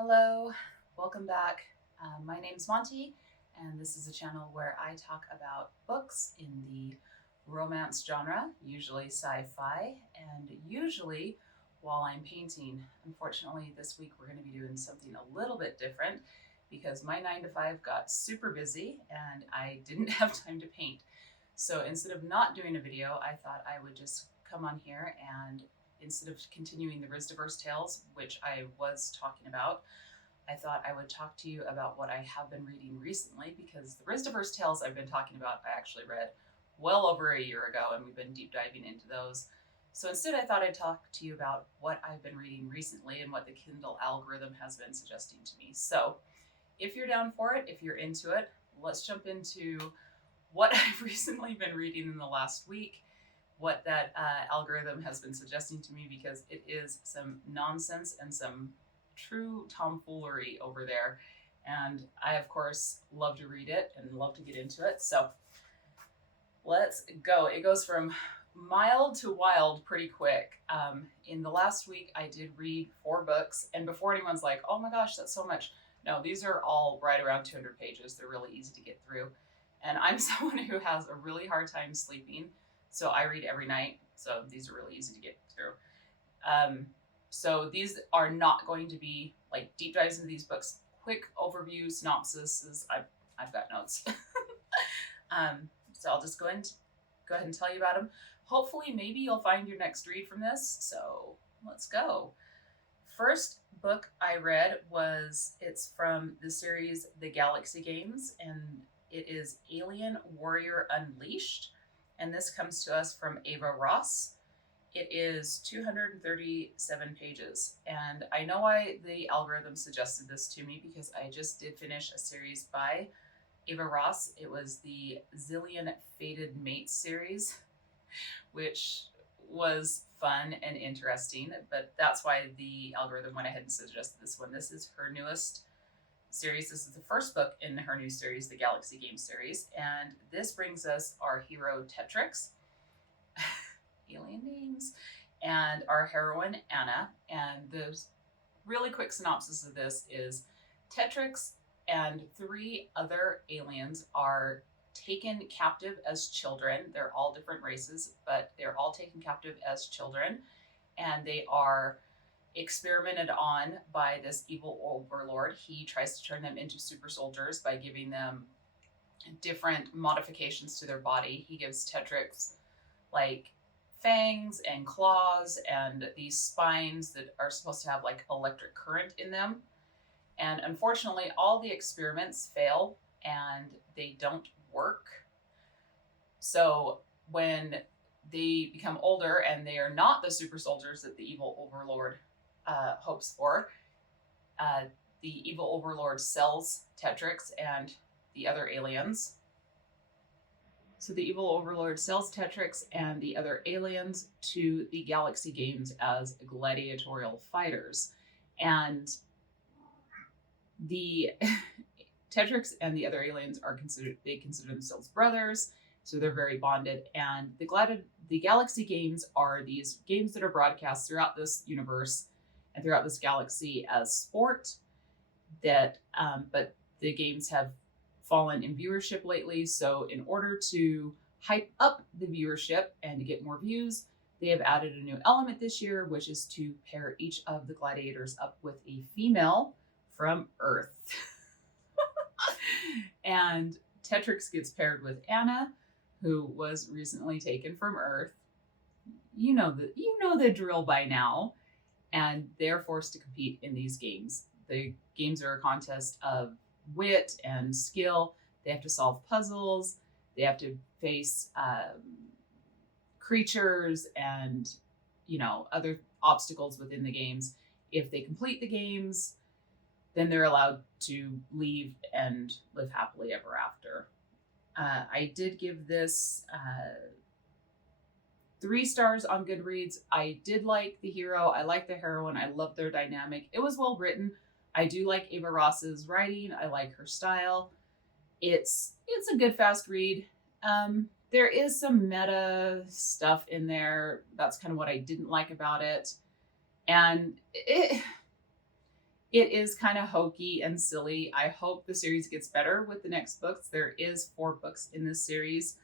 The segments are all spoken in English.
Hello, welcome back. My name's Monty, and this is a channel where I talk about books in the romance genre, usually sci-fi, and usually while I'm painting. Unfortunately, this week we're going to be doing something a little bit different because my 9 to 5 got super busy and I didn't have time to paint. So instead of not doing a video, I thought I would just come on here and instead of continuing the Riz-Diverse Tales, which I was talking about, I thought I would talk to you about what I have been reading recently because the Riz-Diverse Tales I've been talking about, I actually read well over a year ago and we've been deep diving into those. So instead, I thought I'd talk to you about what I've been reading recently and what the Kindle algorithm has been suggesting to me. So if you're down for it, if you're into it, let's jump into what I've recently been reading in the last week, what that algorithm has been suggesting to me, because it is some nonsense and some true tomfoolery over there. And I, of course, love to read it and love to get into it. So let's go. It goes from mild to wild pretty quick. In the last week, I did read 4 books. And before anyone's like, oh my gosh, that's so much. No, these are all right around 200 pages. They're really easy to get through. And I'm someone who has a really hard time sleeping. So I read every night. So these are really easy to get through. So these are not going to be like deep dives into these books. Quick overview, synopsis. I've got notes. So I'll just go ahead and tell you about them. Hopefully, maybe you'll find your next read from this. So let's go. First book I read it's from the series The Galaxy Games, and it is Alien Warrior Unleashed. And this comes to us from Ava Ross. It is 237 pages. And I know why the algorithm suggested this to me because I just did finish a series by Ava Ross. It was the Zillion Fated Mates series, which was fun and interesting, but that's why the algorithm went ahead and suggested this one. This is her newest series. This is the first book in her new series, the Galaxy Game series, and this brings us our hero Tetrix, alien names, and our heroine Anna. And the really quick synopsis of this is Tetrix and 3 other aliens are taken captive as children. They're all different races, but they're all taken captive as children, and they are experimented on by this evil overlord. He tries to turn them into super soldiers by giving them different modifications to their body. He gives Tetrix like fangs and claws and these spines that are supposed to have like electric current in them. And unfortunately, all the experiments fail and they don't work. So when they become older and they are not the super soldiers that the evil overlord hopes for, the evil overlord sells Tetrix and the other aliens. So the evil overlord sells Tetrix and the other aliens to the Galaxy Games as gladiatorial fighters. And the Tetrix and the other aliens they consider themselves brothers, so they're very bonded. And the Galaxy Games are these games that are broadcast throughout this universe and throughout this galaxy as sport. But the games have fallen in viewership lately. So in order to hype up the viewership and to get more views, they have added a new element this year, which is to pair each of the gladiators up with a female from Earth. And Tetrix gets paired with Anna, who was recently taken from Earth. You know the drill by now. And they're forced to compete in these games. The games are a contest of wit and skill. They have to solve puzzles. They have to face creatures and other obstacles within the games. If they complete the games, then they're allowed to leave and live happily ever after. I did give this 3 stars on Goodreads. I did like the hero. I like the heroine. I love their dynamic. It was well written. I do like Ava Ross's writing. I like her style. It's a good fast read. There is some meta stuff in there. That's kind of what I didn't like about it. And It is kind of hokey and silly. I hope the series gets better with the next books. There is 4 books in this series.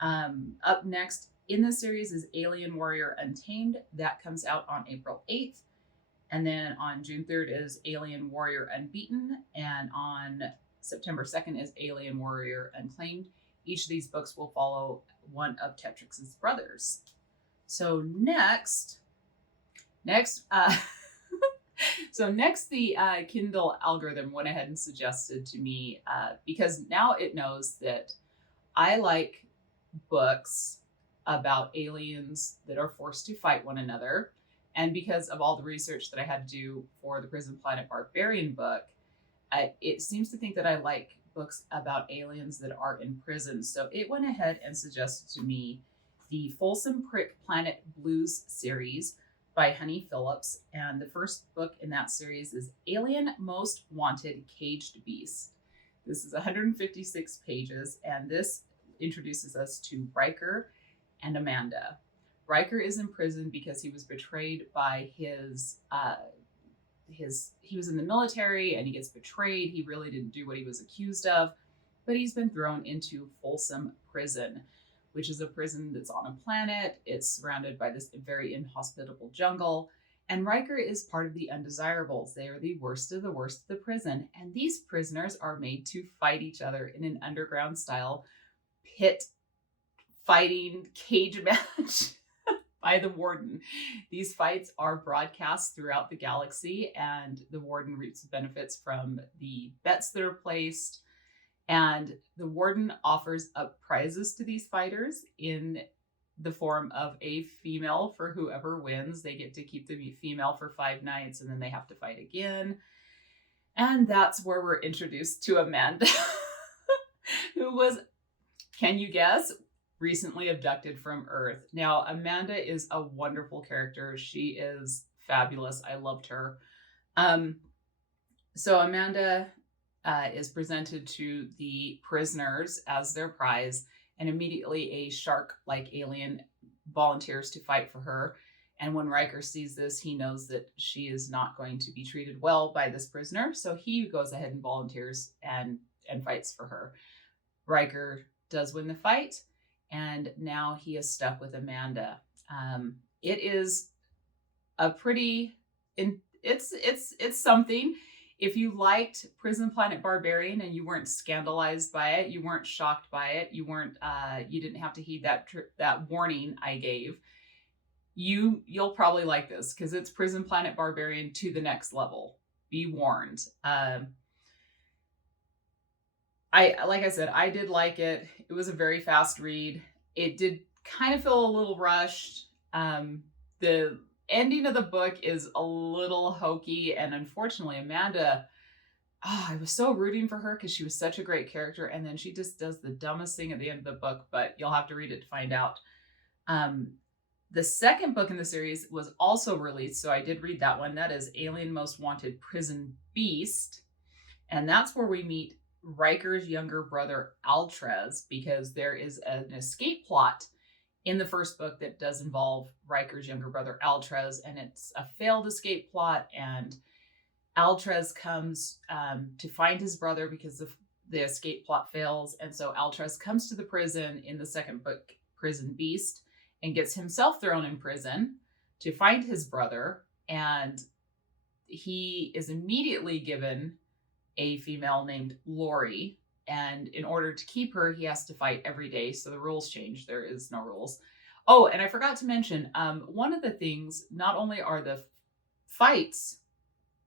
Up next in the series is Alien Warrior Untamed. That comes out on April 8th. And then on June 3rd is Alien Warrior Unbeaten. And on September 2nd is Alien Warrior Unclaimed. Each of these books will follow one of Tetrix's brothers. So next, the Kindle algorithm went ahead and suggested to me, because now it knows that I like books about aliens that are forced to fight one another. And because of all the research that I had to do for the Prison Planet Barbarian book, it seems to think that I like books about aliens that are in prison. So it went ahead and suggested to me the Folsom Planet Blues series by Phillips. And the first book in that series is Alien Most Wanted Caged Beast. This is 156 pages, and this introduces us to Riker and Amanda. Riker is in prison because he was betrayed by his he was in the military and he gets betrayed. He really didn't do what he was accused of, but he's been thrown into Folsom Prison, which is a prison that's on a planet. It's surrounded by this very inhospitable jungle. And Riker is part of the undesirables. They are the worst of the prison. And these prisoners are made to fight each other in an underground style pit fighting cage match by the warden. These fights are broadcast throughout the galaxy, and the warden reaps benefits from the bets that are placed. And the warden offers up prizes to these fighters in the form of a female for whoever wins. They get to keep the female for 5 nights, and then they have to fight again. And that's where we're introduced to Amanda, who was, can you guess, recently abducted from Earth. Now, Amanda is a wonderful character. She is fabulous. I loved her. So Amanda is presented to the prisoners as their prize, and immediately a shark-like alien volunteers to fight for her. And when Riker sees this, he knows that she is not going to be treated well by this prisoner, so he goes ahead and volunteers and fights for her. Riker does win the fight, and now he is stuck with Amanda. It is a pretty, it's something. If you liked Prison Planet Barbarian and you weren't scandalized by it, you weren't shocked by it, you didn't have to heed that warning I gave, you'll probably like this, because it's Prison Planet Barbarian to the next level. Be warned. Like I said, I did like it. It was a very fast read. It did kind of feel a little rushed. The ending of the book is a little hokey, and unfortunately, Amanda, I was so rooting for her because she was such a great character, and then she just does the dumbest thing at the end of the book, but you'll have to read it to find out. The second book in the series was also released, so I did read that one. That is Alien Most Wanted Prison Beast, and that's where we meet Riker's younger brother Altrez, because there is an escape plot in the first book that does involve Riker's younger brother Altrez, and it's a failed escape plot, and Altrez comes to find his brother because the escape plot fails, and so Altrez comes to the prison in the second book, Prison Beast, and gets himself thrown in prison to find his brother, and he is immediately given a female named Lori, and in order to keep her, he has to fight every day. So the rules change. There is no rules. Oh, and I forgot to mention, one of the things, not only are the fights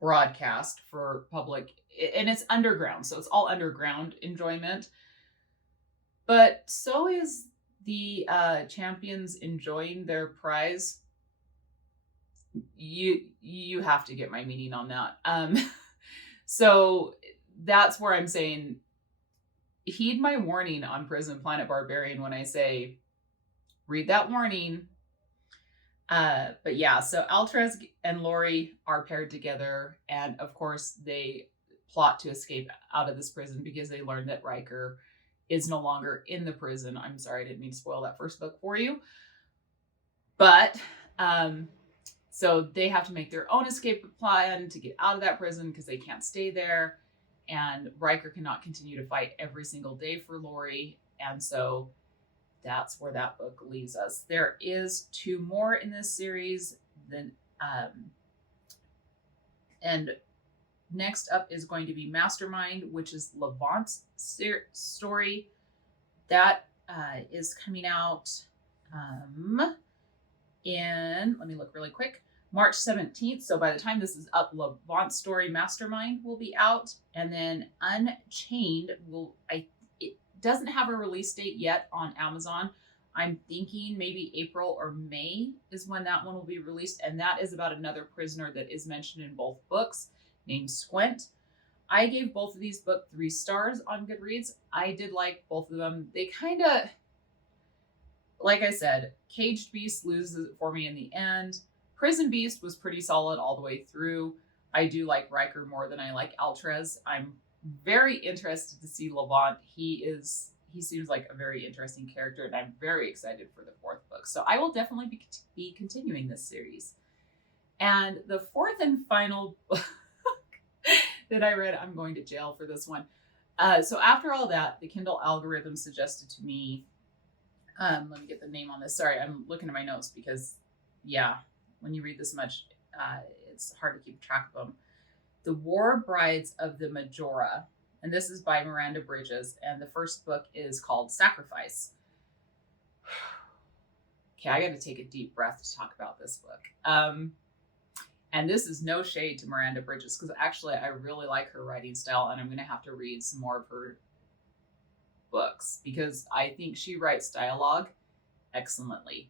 broadcast for public, and it's underground, so it's all underground enjoyment, but so is the champions enjoying their prize. You have to get my meaning on that. So that's where I'm saying, heed my warning on Prison Planet Barbarian when I say, read that warning. But yeah, so Altrez and Lori are paired together, and of course they plot to escape out of this prison because they learn that Riker is no longer in the prison. I'm sorry, I didn't mean to spoil that first book for you. But So they have to make their own escape plan to get out of that prison because they can't stay there. And Riker cannot continue to fight every single day for Lori. And so that's where that book leaves us. There is 2 more in this series. And next up is going to be Mastermind, which is Levant's story. That is coming out in, let me look really quick, March 17th. So by the time this is up, Levant's story Mastermind will be out. And then Unchained it doesn't have a release date yet on Amazon. I'm thinking maybe April or May is when that one will be released. And that is about another prisoner that is mentioned in both books named Squint. I gave both of these books 3 stars on Goodreads. I did like both of them. They kind of, like I said, Caged Beast loses it for me in the end. Prison Beast was pretty solid all the way through. I do like Riker more than I like Altrez. I'm very interested to see Levant. He seems like a very interesting character, and I'm very excited for the 4th book. So I will definitely be continuing this series. And the 4th and final book that I read, I'm going to jail for this one. So after all that, the Kindle algorithm suggested to me, let me get the name on this. Sorry, I'm looking at my notes because, yeah, when you read this much, it's hard to keep track of them. The War Brides of the Majora. And this is by Miranda Bridges. And the first book is called Sacrifice. Okay, I got to take a deep breath to talk about this book. And this is no shade to Miranda Bridges, because actually I really like her writing style, and I'm going to have to read some more of her books because I think she writes dialogue excellently.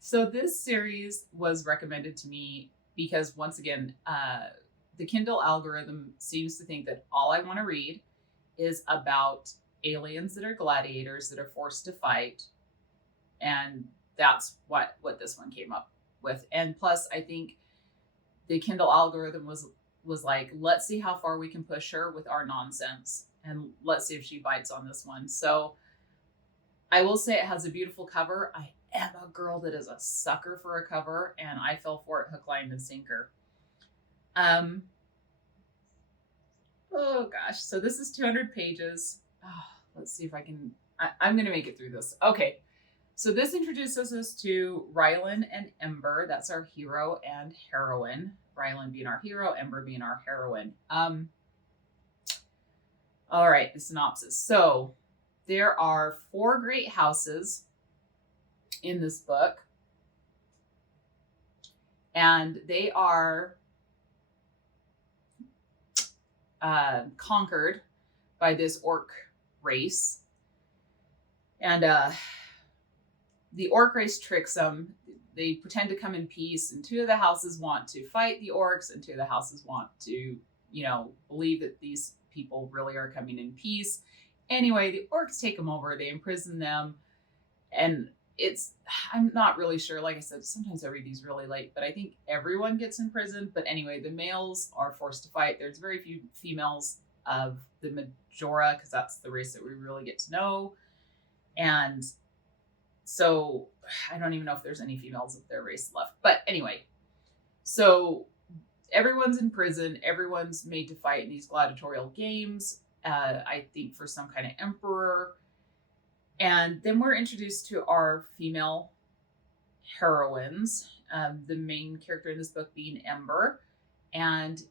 So this series was recommended to me because, once again, the Kindle algorithm seems to think that all I want to read is about aliens that are gladiators that are forced to fight. And that's what this one came up with. And plus, I think the Kindle algorithm was like, let's see how far we can push her with our nonsense. And let's see if she bites on this one. So I will say it has a beautiful cover. I am a girl that is a sucker for a cover, and I fell for it hook, line, and sinker. Oh gosh. So this is 200 pages. Oh, let's see if I'm going to make it through this. Okay. So this introduces us to Rylan and Ember. That's our hero and heroine. Rylan being our hero, Ember being our heroine. All right, the synopsis. So there are 4 great houses in this book, and they are conquered by this orc race. And the orc race tricks them. They pretend to come in peace, and 2 of the houses want to fight the orcs, and 2 of the houses want to, believe that these people really are coming in peace. Anyway, the orcs take them over, they imprison them, and I'm not really sure. Like I said, sometimes I read these really late, but I think everyone gets imprisoned. But anyway, the males are forced to fight. There's very few females of the Majora, because that's the race that we really get to know. And so I don't even know if there's any females of their race left. But anyway, so everyone's in prison. Everyone's made to fight in these gladiatorial games. I think for some kind of emperor. And then we're introduced to our female heroines, the main character in this book being Ember. And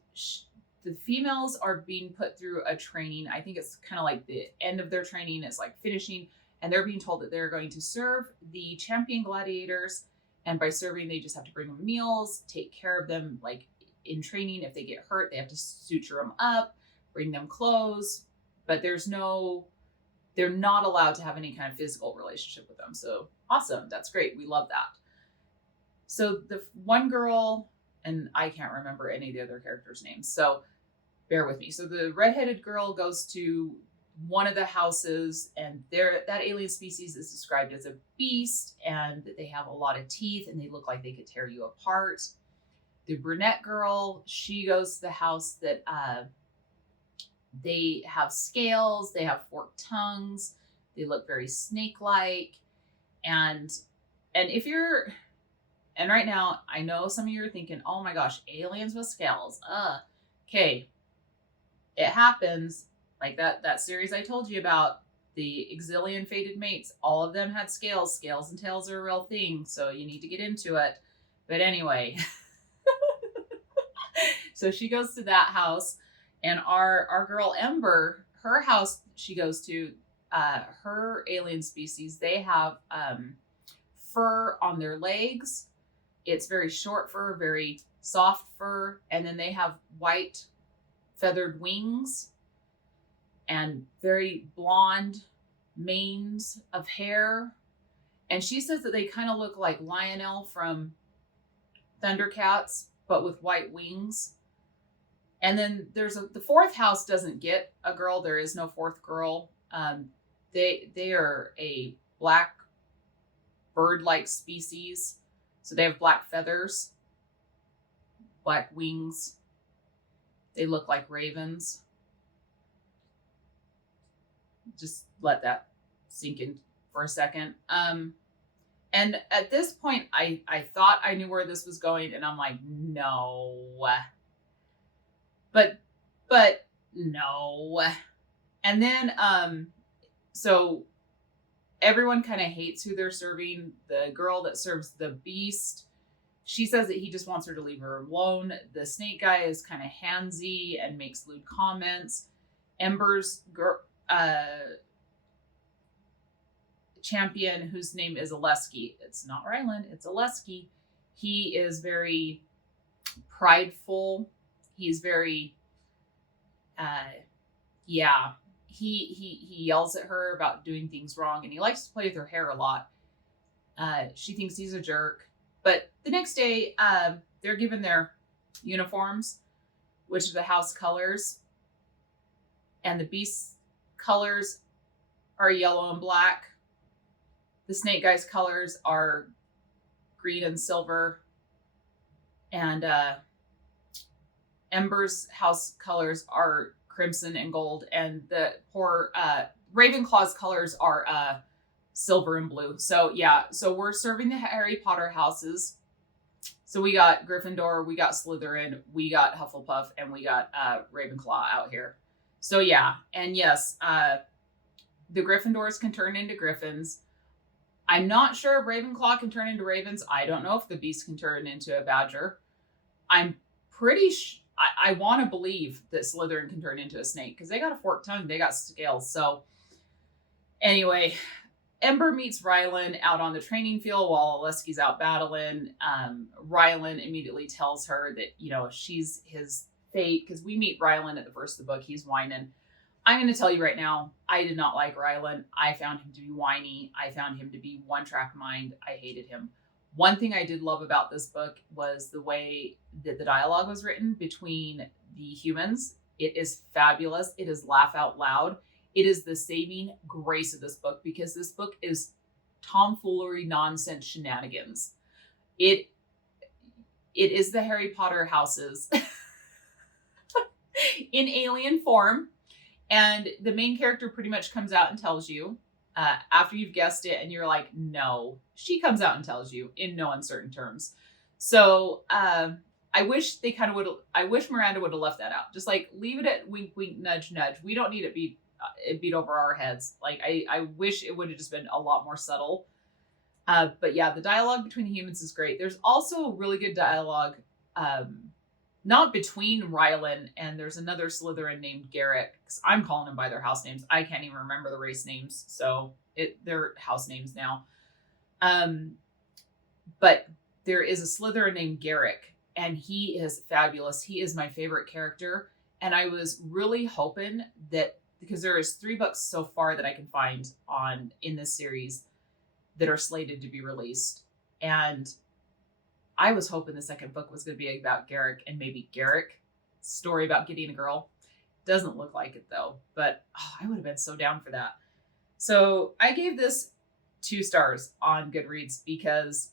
the females are being put through a training. I think it's kind of like the end of their training. It's like finishing. And they're being told that they're going to serve the champion gladiators. And by serving, they just have to bring them meals, take care of them. Like in training, if they get hurt, they have to suture them up, bring them clothes. But they're not allowed to have any kind of physical relationship with them. So awesome. That's great. We love that. So the one girl, and I can't remember any of the other characters' names, so bear with me. So the redheaded girl goes to one of the houses, and that alien species is described as a beast, and they have a lot of teeth, and they look like they could tear you apart. The brunette girl, she goes to the house that they have scales, they have forked tongues, they look very snake-like, and And if you're, and right now, I know some of you are thinking, oh my gosh, aliens with scales. Okay. It happens. Like that series I told you about, the Exilian fated mates, all of them had scales. Scales and tails are a real thing, so you need to get into it. But anyway, so she goes to that house, and our girl Ember, her house she goes to, her alien species, they have fur on their legs. It's very short fur, very soft fur, and then they have white feathered wings and very blonde manes of hair. And she says that they kind of look like Lionel from Thundercats, but with white wings. And then the fourth house doesn't get a girl. There is no fourth girl. They are a black bird-like species. So they have black feathers, black wings. They look like ravens. Just let that sink in for a second. And at this point, I thought I knew where this was going, and I'm like, no. But no. And then, so everyone kind of hates who they're serving. The girl that serves the beast, she says that he just wants her to leave her alone. The snake guy is kind of handsy and makes lewd comments. Ember's champion, whose name is Oleski. It's not Ryland, it's Oleski. He is very prideful. He's very, he yells at her about doing things wrong, and he likes to play with her hair a lot. She thinks he's a jerk. But the next day, they're given their uniforms, which are the house colors. And the beast's colors are yellow and black. The snake guy's colors are green and silver. And Ember's house colors are crimson and gold. And the poor Ravenclaw's colors are silver and blue. So yeah, so we're serving the Harry Potter houses. So we got Gryffindor, we got Slytherin, we got Hufflepuff, and we got Ravenclaw out here. So yeah, and yes, the Gryffindors can turn into Griffins. I'm not sure if Ravenclaw can turn into ravens. I don't know if the beast can turn into a badger. I'm pretty I want to believe that Slytherin can turn into a snake, because they got a forked tongue, they got scales. So anyway, Ember meets Rylan out on the training field while Oleski's out battling. Rylan immediately tells her that, you know, she's his fate, because we meet Rylan at the first of the book. He's whining. I'm going to tell you right now, I did not like Rylan. I found him to be whiny. I found him to be one-track mind. I hated him. One thing I did love about this book was the way that the dialogue was written between the humans. It is fabulous. It is laugh out loud. It is the saving grace of this book, because this book is tomfoolery, nonsense, shenanigans. It is the Harry Potter houses in alien form. And the main character pretty much comes out and tells you, after you've guessed it and you're like, no, she comes out and tells you in no uncertain terms. So I wish I wish Miranda would have left that out. Just like leave it at wink, wink, nudge, nudge. We don't need it beat over our heads. Like I wish it would have just been a lot more subtle. But yeah, the dialogue between the humans is great. There's also really good dialogue, not between Rylan and there's another Slytherin named Garrett, because I'm calling them by their house names. I can't even remember the race names, so they're house names now. But there is a Slytherin named Garrick, and he is fabulous. He is my favorite character, and I was really hoping that, because there is 3 books so far that I can find in this series that are slated to be released, and I was hoping the second book was going to be about Garrick and maybe Garrick, story about getting a girl. Doesn't look like it though, but I would have been so down for that. So I gave this 2 stars on Goodreads, because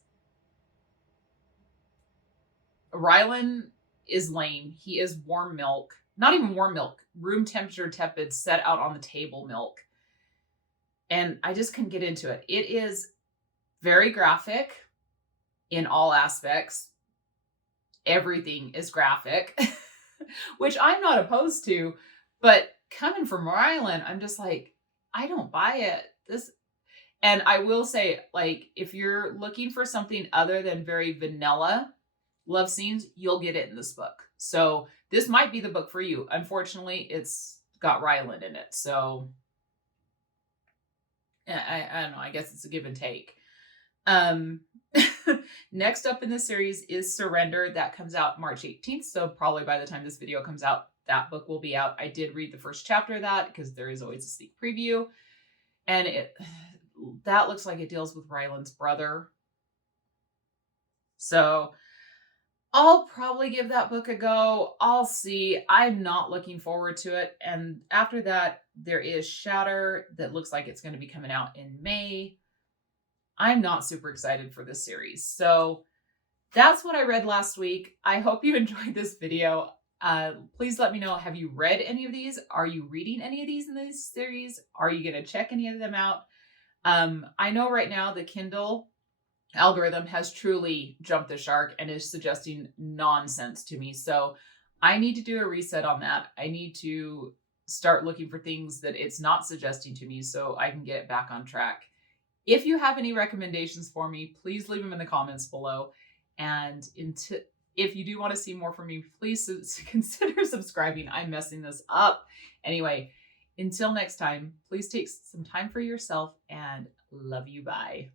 Rylan is lame. He is warm milk, not even warm milk, room temperature tepid, set out on the table milk. And I just couldn't get into it. It is Very graphic in all aspects. Everything is graphic, which I'm not opposed to, but coming from Rylan, I'm just like, I don't buy it. And I will say, like, if you're looking for something other than very vanilla love scenes, you'll get it in this book. So this might be the book for you. Unfortunately, it's got Ryland in it. So I don't know. I guess it's a give and take. Next up in the series is Surrender. That comes out March 18th. So probably by the time this video comes out, that book will be out. I did read the first chapter of that because there is always a sneak preview. And that looks like it deals with Ryland's brother. So I'll probably give that book a go. I'll see. I'm not looking forward to it. And after that, there is Shatter that looks like it's going to be coming out in May. I'm not super excited for this series. So that's what I read last week. I hope you enjoyed this video. Please let me know, have you read any of these? Are you reading any of these in this series? Are you going to check any of them out? I know right now the Kindle algorithm has truly jumped the shark and is suggesting nonsense to me. So I need to do a reset on that. I need to start looking for things that it's not suggesting to me so I can get it back on track. If you have any recommendations for me, please leave them in the comments below. And if you do want to see more from me, please consider subscribing. I'm messing this up. Anyway, until next time, please take some time for yourself and love you. Bye.